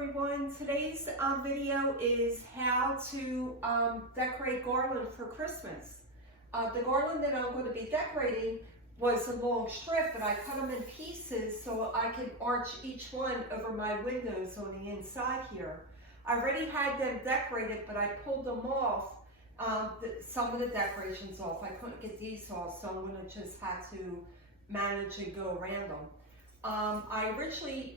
everyone. Today's video is how to decorate garland for Christmas. The garland that I'm going to be decorating was a long strip, but I cut them in pieces so I can arch each one over my windows on the inside here. I already had them decorated, but I pulled them off, some of the decorations off. I couldn't get these off, so I'm going to just have to manage and go around them. I originally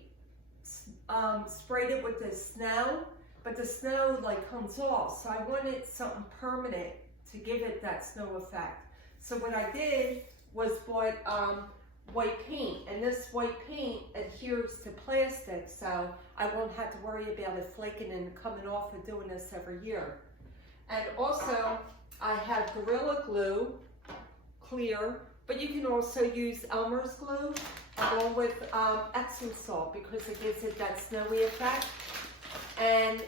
sprayed it with the snow, but the snow like comes off, so I wanted something permanent to give it that snow effect. So what I did was bought white paint, and this white paint adheres to plastic, so I won't have to worry about it flaking and coming off and doing this every year. And also I have Gorilla Glue, clear, but you can also use Elmers glue along with Epson salt because it gives it that snowy effect. And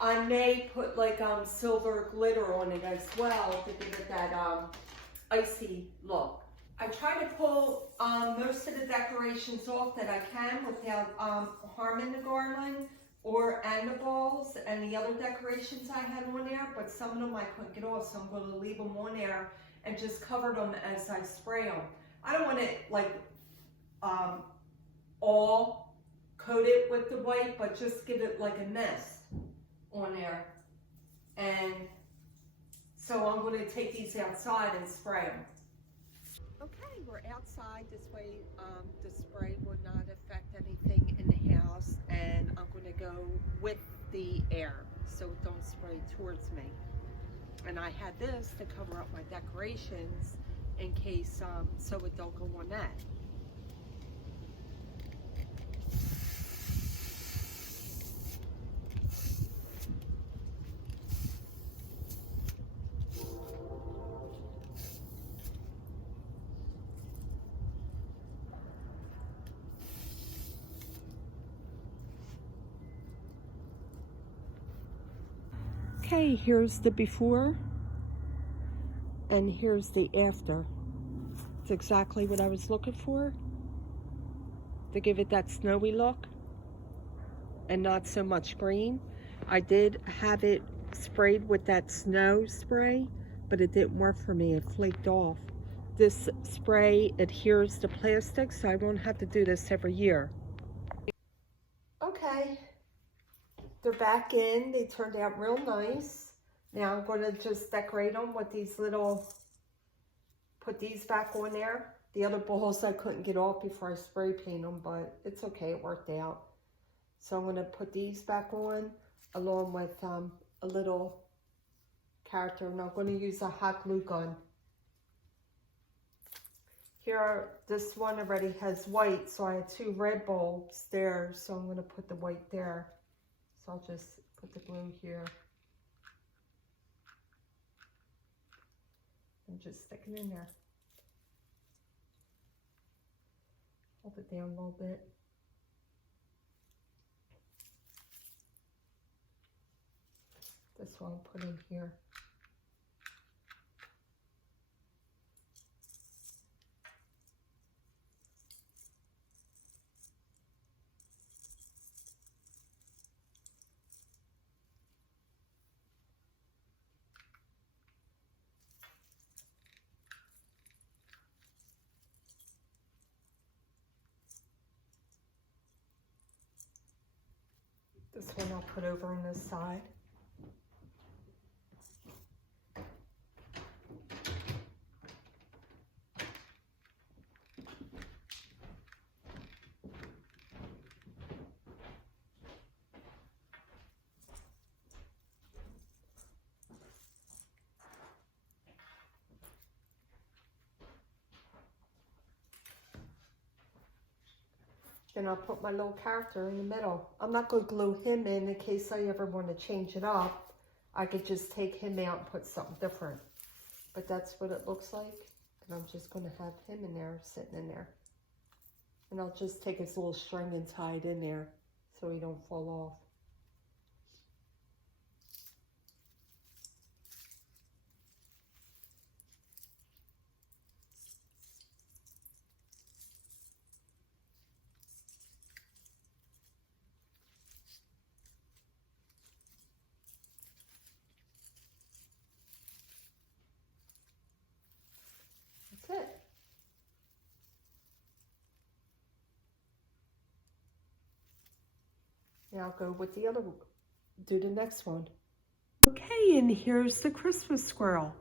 I may put like silver glitter on it as well to give it that icy look. I try to pull most of the decorations off that I can without harming the garland and the balls and the other decorations I had on there, but some of them I couldn't get off, so I'm going to leave them on there and just cover them as I spray them. I don't want it like all coated with the white, but just give it like a mist on there. And so I'm going to take these outside and spray them. Okay, we're outside. This way the spray will not affect anything in the house, and I'm going to go with the air so it don't spray towards me. And I had this to cover up my decorations in case, so it don't go on that. Okay, here's the before and here's the after. It's exactly what I was looking for to give it that snowy look and not so much green. I did have it sprayed with that snow spray, but it didn't work for me. It flaked off. This spray adheres to plastic, so I won't have to do this every year. Okay. They're back in. They turned out real nice. Now I'm going to just decorate them with these little, put these back on there. The other balls I couldn't get off before I spray paint them, but it's okay, it worked out. So I'm going to put these back on along with a little character, and I'm going to use a hot glue gun. Here, this one already has white, so I had 2 red bulbs there, so I'm going to put the white there. So I'll just put the glue here and just stick it in there. Hold it down a little bit. This one I'll put in here. This one I'll put over on this side. Then I'll put my little character in the middle. I'm not going to glue him in case I ever want to change it up. I could just take him out and put something different. But that's what it looks like. And I'm just going to have him in there, sitting in there. And I'll just take his little string and tie it in there so he don't fall off. Now I'll go with the other, do the next one. Okay, and here's the Christmas squirrel.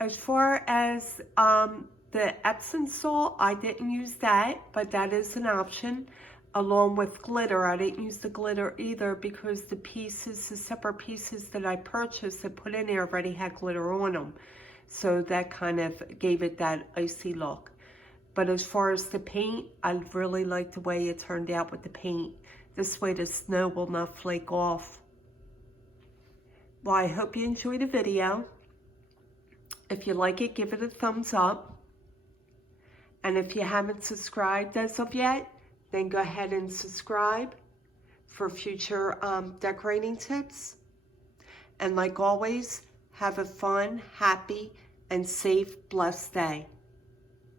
As far as the Epson salt, I didn't use that, but that is an option. Along with glitter, I didn't use the glitter either because the pieces, the separate pieces that I purchased and put in there already had glitter on them. So that kind of gave it that icy look. But as far as the paint, I really like the way it turned out with the paint. This way the snow will not flake off. Well, I hope you enjoyed the video. If you like it, give it a thumbs up. And if you haven't subscribed as of yet, then go ahead and subscribe for future decorating tips. And like always, have a fun, happy, and safe, blessed day.